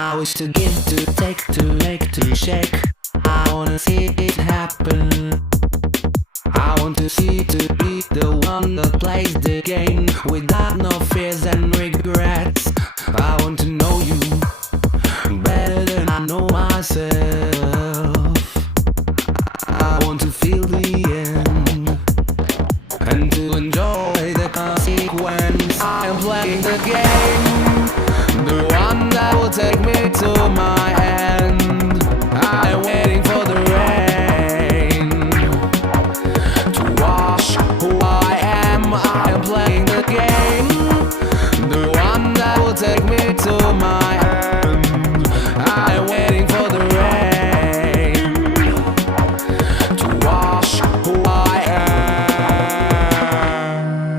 I wish to give, to take, to make, to shake. I wanna see it happen. I want to see, to be the one that plays the game without no fears and regrets. I want to know you better than I know myself. I want to feel the end and to enjoy the consequence. I am playing the game, the one that will take me to my end. I am waiting.